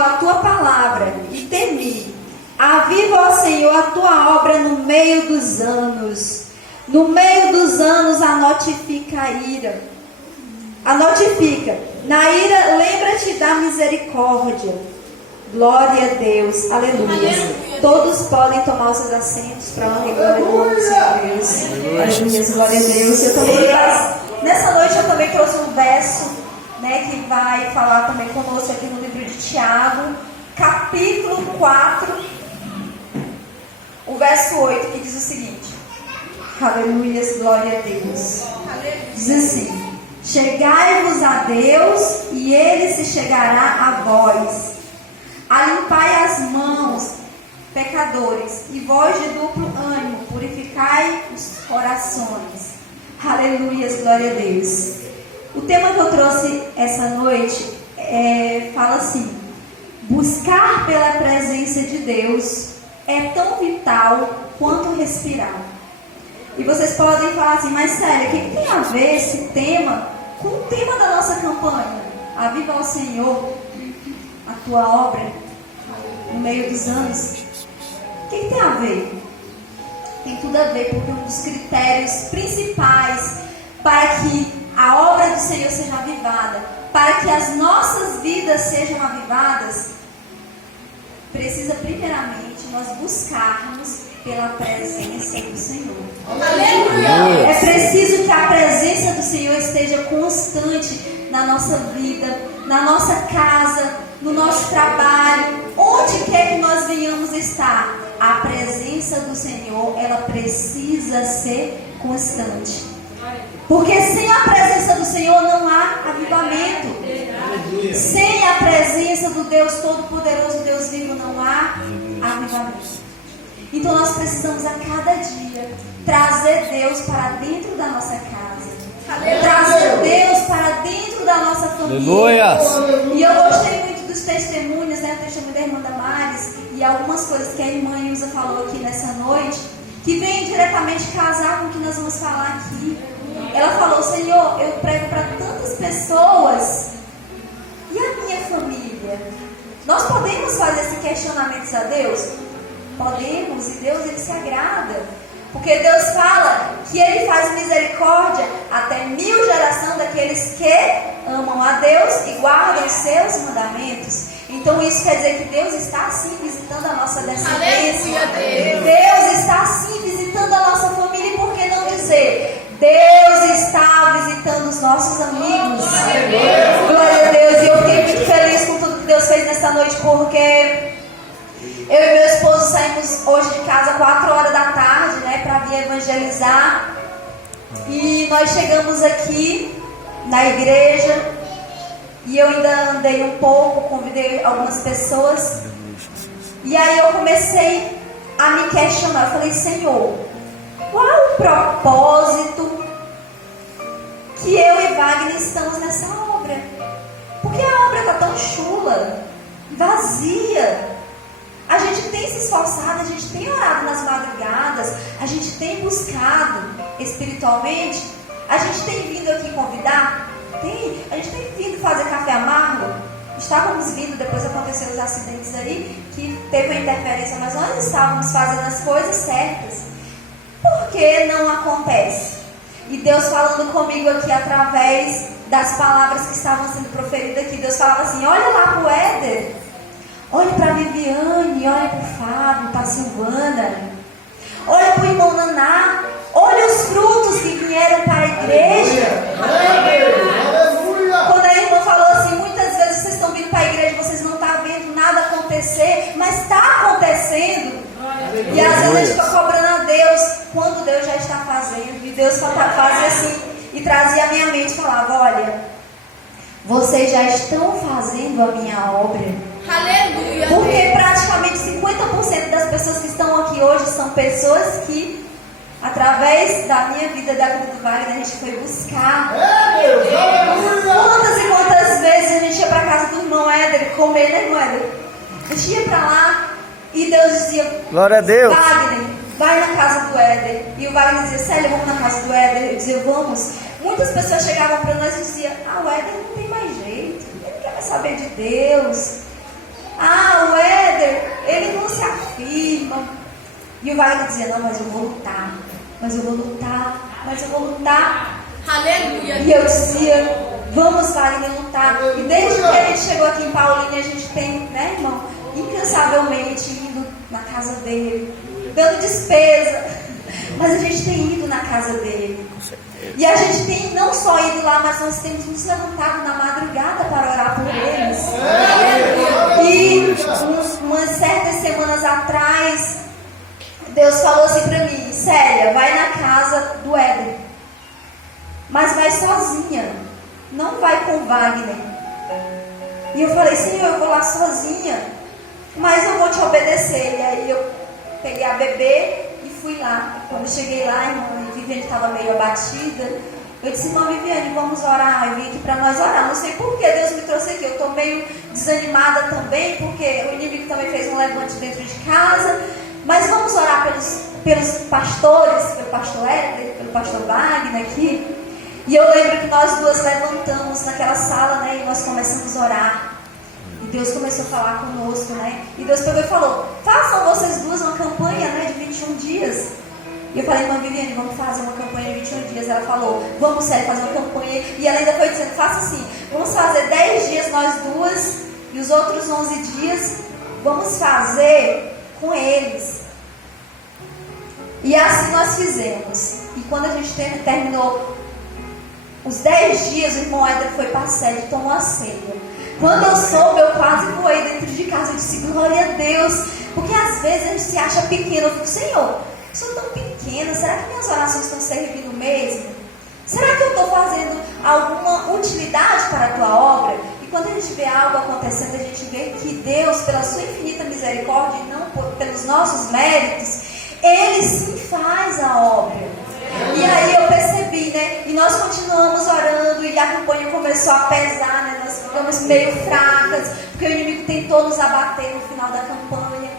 Senhor, a tua palavra e temi. Aviva, ó Senhor, a tua obra no meio dos anos. No meio dos anos a notifica a ira. A notifica. Na ira, lembra-te da misericórdia. Glória a Deus. Aleluia. Aleluia. Todos podem tomar os seus assentos para a honra e glória do nome do Senhor Deus. Aleluia. Glória a Deus. Nessa noite eu também trouxe um verso, né, que vai falar também conosco aqui no livro de Tiago, capítulo 4, o verso 8, que diz o seguinte. Aleluia. Glória a Deus. Aleluia. Diz assim: chegai-vos a Deus e Ele se chegará a vós. Alimpai as mãos, pecadores, e vós de duplo ânimo, purificai os corações. Aleluia, glória a Deus. O tema que eu trouxe essa noite fala assim: buscar pela presença de Deus é tão vital quanto respirar. E vocês podem falar assim, mas Célia, o que tem a ver esse tema com o tema da nossa campanha? Aviva ao Senhor a tua obra no meio dos anos. O que tem a ver? Tem tudo a ver, porque um dos critérios principais para que a obra do Senhor seja avivada, para que as nossas vidas sejam avivadas, precisa primeiramente nós buscarmos pela presença do Senhor. Aleluia! É preciso que a presença do Senhor esteja constante na nossa vida, na nossa casa, no nosso trabalho, onde quer que nós venhamos estar. A presença do Senhor, ela precisa ser constante. Porque sem a presença do Senhor não há avivamento. Sem a presença do Deus Todo-Poderoso, Deus vivo, não há avivamento. Então nós precisamos a cada dia trazer Deus para dentro da nossa casa. Trazer Deus para dentro da nossa família. E eu gostei muito dos testemunhos, né? O testemunho da irmã Damares e algumas coisas que a irmã Ilza falou aqui nessa noite, que vem diretamente casar com o que nós vamos falar aqui. Ela falou: Senhor, eu prego para tantas pessoas, e a minha família? Nós podemos fazer esse questionamento a Deus? Podemos, e Deus, Ele se agrada. Porque Deus fala que Ele faz misericórdia até 1000 gerações daqueles que amam a Deus e guardam os seus mandamentos. Então isso quer dizer que Deus está sim visitando a nossa descendência. Deus está sim visitando a nossa família. E por que não dizer: Deus está visitando os nossos amigos? Glória a Deus. E eu fiquei muito feliz com tudo que Deus fez nessa noite, porque eu e meu esposo saímos hoje de casa 4 horas da tarde, né, para vir evangelizar. E nós chegamos aqui na igreja e eu ainda andei um pouco, convidei algumas pessoas. E aí eu comecei a me questionar. Eu falei: Senhor, qual é o propósito que eu e Wagner estamos nessa obra? Porque a obra está tão chula, vazia. A gente tem se esforçado, a gente tem orado nas madrugadas, a gente tem buscado espiritualmente, a gente tem vindo aqui convidar, a gente tem vindo fazer café amargo. Estávamos vindo, depois aconteceram os acidentes aí, que teve uma interferência, mas nós estávamos fazendo as coisas certas. Por que não acontece? E Deus falando comigo aqui através das palavras que estavam sendo proferidas aqui, Deus falava assim: olha lá para o Éder, olha para a Viviane, olha para o Fábio, para a Silvana, olha para o irmão Naná, olha os frutos que vieram para a igreja. Quando a irmã falou assim: muitas vezes vocês estão vindo para a igreja, vocês não estão vendo nada acontecer, mas está acontecendo. E às vezes a gente fica cobrando a Deus quando Deus já está fazendo. E Deus fazia assim, e trazia a minha mente e falava: olha, vocês já estão fazendo a minha obra. Aleluia. Porque praticamente 50% das pessoas que estão aqui hoje são pessoas que, através da minha vida, da vida do Wagner, a gente foi buscar. Quantas e quantas vezes a gente ia para casa do irmão Éder comer, né, irmão Éder? A gente ia para lá e Deus dizia: glória a Deus, Wagner, vai na casa do Éder. E o Wagner dizia: Célia, vamos na casa do Éder. Eu dizia: vamos. Muitas pessoas chegavam para nós e diziam: o Éder não tem mais jeito, ele não quer mais saber de Deus. E o Wagner dizia, não, mas eu vou lutar, mas eu vou lutar, mas eu vou lutar. Aleluia. E eu dizia, vamos, Wagner, lutar. E desde que a gente chegou aqui em Paulínia, a gente tem, né, irmão, incansavelmente indo na casa dele, dando despesa, mas a gente tem ido na casa dele. E a gente tem não só ido lá, mas nós temos nos levantado na madrugada para orar por eles. E umas certas semanas atrás, Deus falou assim para mim, Célia, vai na casa do Éder, mas vai sozinha, não vai com Wagner. E eu falei, Senhor, eu vou lá sozinha, mas eu vou te obedecer. E aí eu peguei a bebê e fui lá. Quando eu cheguei lá, a irmã Viviane estava meio abatida. Eu disse, irmã Viviane, vamos orar. Eu vim aqui para nós orar. Não sei por que Deus me trouxe aqui. Eu estou meio desanimada também, porque o inimigo também fez um levante dentro de casa. Mas vamos orar pelos pastores, pelo pastor Éder, pelo pastor Wagner aqui. E eu lembro que nós duas levantamos naquela sala, né? E nós começamos a orar. E Deus começou a falar conosco, né? E Deus pegou e falou, façam vocês duas uma campanha, né? De 21 dias. E eu falei, irmã Viviane, vamos fazer uma campanha de 21 dias. Ela falou, vamos, Célia, fazer uma campanha. E ela ainda foi dizendo, faça assim, vamos fazer 10 dias nós duas. E os outros 11 dias, vamos fazer com eles. E assim nós fizemos. E quando a gente terminou os 10 dias, o irmão Éder foi para a sede e tomou a ceia. Quando eu soube, eu quase voei dentro de casa. Eu disse, glória a Deus. Porque às vezes a gente se acha pequeno. Eu fico, Senhor, eu sou tão pequena. Será que minhas orações estão servindo mesmo? Será que eu estou fazendo alguma utilidade para a tua obra? E quando a gente vê algo acontecendo, a gente vê que Deus, pela sua infinita misericórdia e não pelos nossos méritos, Ele sim faz a obra. E aí eu percebi, né? E nós continuamos orando e a campanha começou a pesar, né? Nós ficamos meio fracas, porque o inimigo tentou nos abater no final da campanha.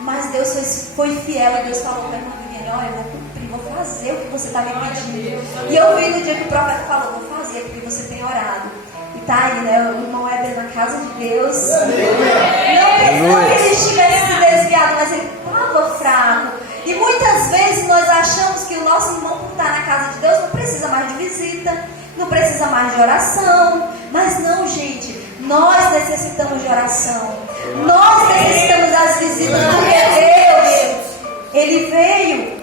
Mas Deus foi fiel e Deus falou para a irmã Viviane, olha, eu vou cumprir, vou fazer o que você está me pedindo. E eu vi no dia que o profeta falou, vou fazer porque você tem orado. E tá aí, né? O irmão Éder na casa de Deus. Não que ele estivesse se desviado, mas ele estava fraco. E muitas vezes nós achamos que o nosso irmão, por estar na casa de Deus, não precisa mais de visita, não precisa mais de oração. Mas não, gente, nós necessitamos de oração. Nós necessitamos das visitas, porque Deus, Ele veio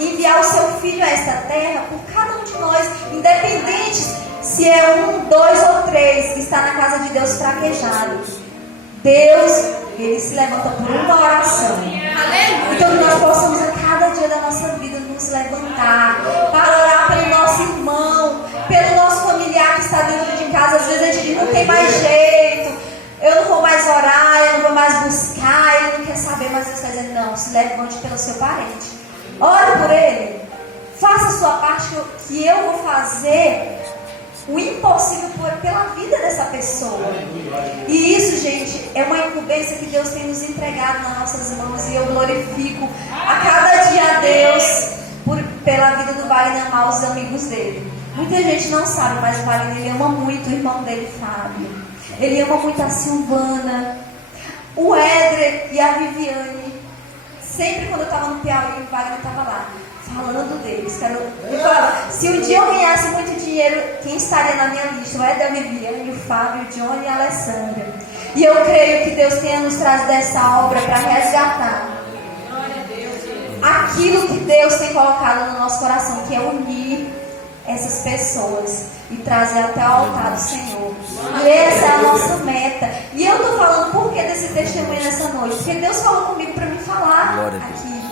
enviar o seu Filho a esta terra por cada um de nós, independente se é 1, 2 ou 3 que está na casa de Deus fraquejado. Deus, Ele se levanta por uma oração. Então que nós possamos a cada dia da nossa vida nos levantar para orar pelo nosso irmão, pelo nosso familiar que está dentro de casa. Às vezes a gente não tem mais jeito, eu não vou mais orar, eu não vou mais buscar, ele não quer saber, mas Deus está dizendo, não, se levante pelo seu parente, ore por ele, faça a sua parte que eu vou fazer o impossível pela vida dessa pessoa. E isso, gente, é uma incumbência que Deus tem nos entregado nas nossas mãos. E eu glorifico a cada dia a Deus pela vida do Wagner amar os amigos dele. Muita gente não sabe, mas o Wagner, ele ama muito o irmão dele, Fábio. Ele ama muito a Silvana, o Éder e a Viviane. Sempre quando eu estava no Piauí, o Wagner estava lá falando deles. Ele falava, se um dia eu ganhasse muito dinheiro, quem estaria na minha lista? O Éder, a Viviane, o Fábio, o Johnny e a Alessandra. E eu creio que Deus tenha nos trazido essa obra para resgatar aquilo que Deus tem colocado no nosso coração, que é unir essas pessoas e trazer até o altar do Senhor. E essa é a nossa meta. E eu estou falando por que desse testemunho nessa noite? Porque Deus falou comigo para me falar aqui.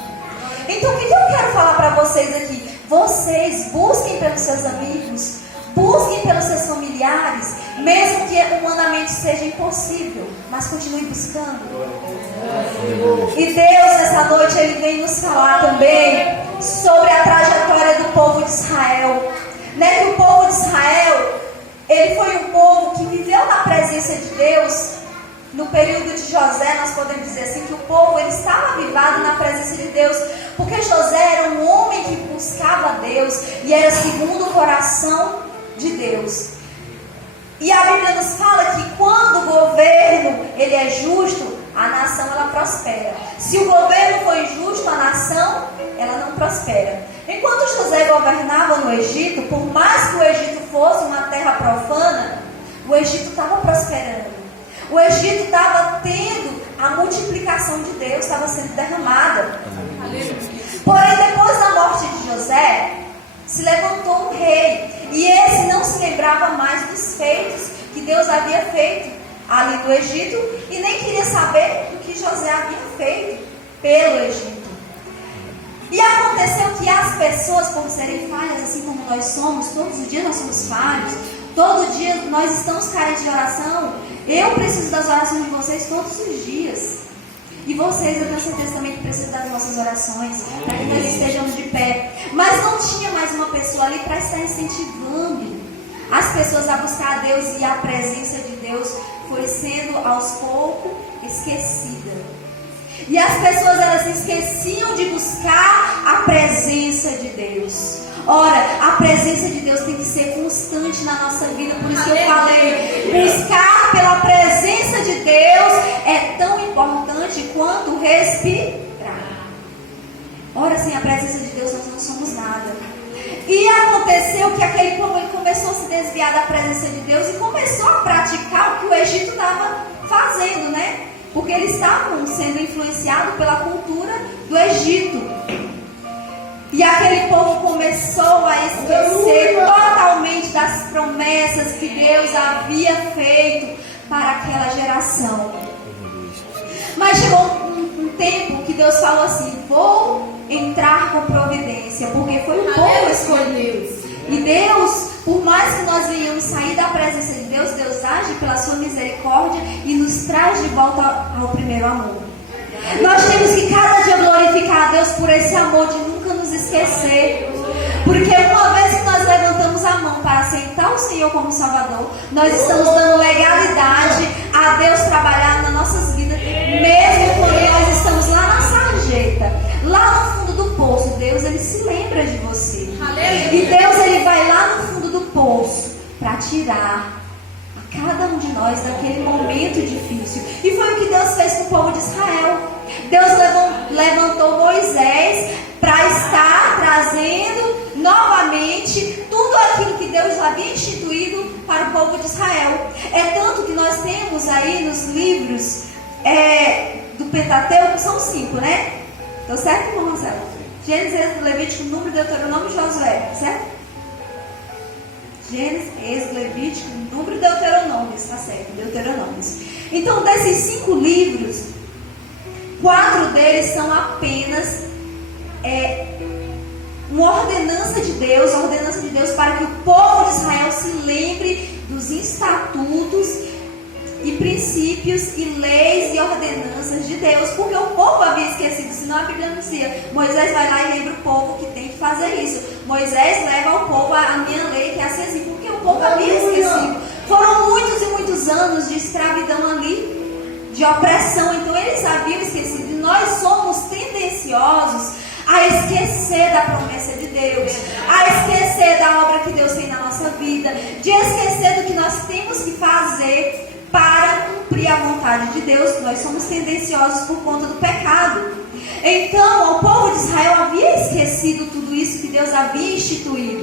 Então o que eu quero falar para vocês aqui? Vocês busquem pelos seus amigos, busquem pelos seus familiares, mesmo que humanamente seja impossível, mas continue buscando. E Deus nessa noite Ele vem nos falar também sobre a trajetória do povo de Israel, né? Que o povo de Israel, ele foi um povo que viveu na presença de Deus. No período de José, nós podemos dizer assim, que o povo ele estava avivado na presença de Deus, porque José era um homem que buscava Deus e era segundo o coração de Deus. E a Bíblia nos fala que quando o governo ele é justo, a nação ela prospera. Se o governo for injusto, a nação ela não prospera. Enquanto José governava no Egito, por mais que o Egito fosse uma terra profana, o Egito estava prosperando. O Egito estava tendo a multiplicação de Deus, estava sendo derramada. Porém, depois da morte de José, se levantou um rei. E esse não se lembrava mais dos feitos que Deus havia feito ali no Egito. E nem queria saber do que José havia feito pelo Egito. E aconteceu que as pessoas, por serem falhas, assim como nós somos, todos os dias nós somos falhos, todo dia nós estamos carentes de oração. Eu preciso das orações de vocês todos os dias. E vocês, eu tenho certeza também que precisam das nossas orações, para que nós estejamos de pé. Mas não tinha mais uma pessoa ali para estar incentivando as pessoas a buscar a Deus, e a presença de Deus foi sendo aos poucos esquecida. E as pessoas, elas esqueciam de buscar a presença de Deus. Ora, a presença de Deus tem que ser constante na nossa vida. Por isso que eu falei, buscar pela presença de Deus é tão importante quanto respirar. Ora, sem a presença de Deus nós não somos nada. E aconteceu que aquele povo ele começou a se desviar da presença de Deus e começou a praticar o que o Egito estava fazendo, né? Porque eles estavam sendo influenciados pela cultura do Egito. E aquele povo começou a esquecer totalmente das promessas que Deus havia feito para aquela geração. Mas chegou um tempo que Deus falou assim: vou entrar com providência, porque foi o povo escolhido. E Deus, por mais que nós venhamos sair da presença de Deus, Deus age pela sua misericórdia e nos traz de volta ao primeiro amor. Nós temos que cada dia glorificar a Deus por esse amor, de nunca nos esquecer. Porque uma vez que nós levantamos a mão para aceitar o Senhor como Salvador, nós estamos dando legalidade a Deus trabalhar nas nossas vidas, mesmo quando nós estamos lá na sarjeta, lá no fundo do poço. Deus, ele se lembra de você. E Deus, ele vai lá no fundo do poço para tirar a cada um de nós daquele momento difícil. E foi o que Deus fez com o povo de Israel. Deus levantou Moisés para estar trazendo novamente tudo aquilo que Deus havia instituído para o povo de Israel. É tanto que nós temos aí nos livros do Pentateuco, são 5, né? Estou certo, irmão Marcelo? Gênesis, Êxodo, Levítico, Número, Deuteronômio e Josué, certo? Gênesis, Êxodo, Levítico, Número e Deuteronômio, está certo, Deuteronômio. Então, desses 5 livros, 4 deles são apenas uma ordenança de Deus para que o povo de Israel se lembre dos estatutos e princípios e leis e ordenanças de Deus, porque o povo havia esquecido. Senão a Bíblia não dizia: Moisés vai lá e lembra o povo que tem que fazer isso. Moisés leva ao povo a minha lei, que é assim, porque o povo havia esquecido. Foram muitos e muitos anos de escravidão ali, de opressão. Então eles haviam esquecido. E nós somos tendenciosos a esquecer da promessa de Deus, a esquecer da obra que Deus tem na nossa vida, de esquecer do que nós temos que fazer para cumprir a vontade de Deus. Nós somos tendenciosos por conta do pecado. Então, o povo de Israel havia esquecido tudo isso que Deus havia instituído.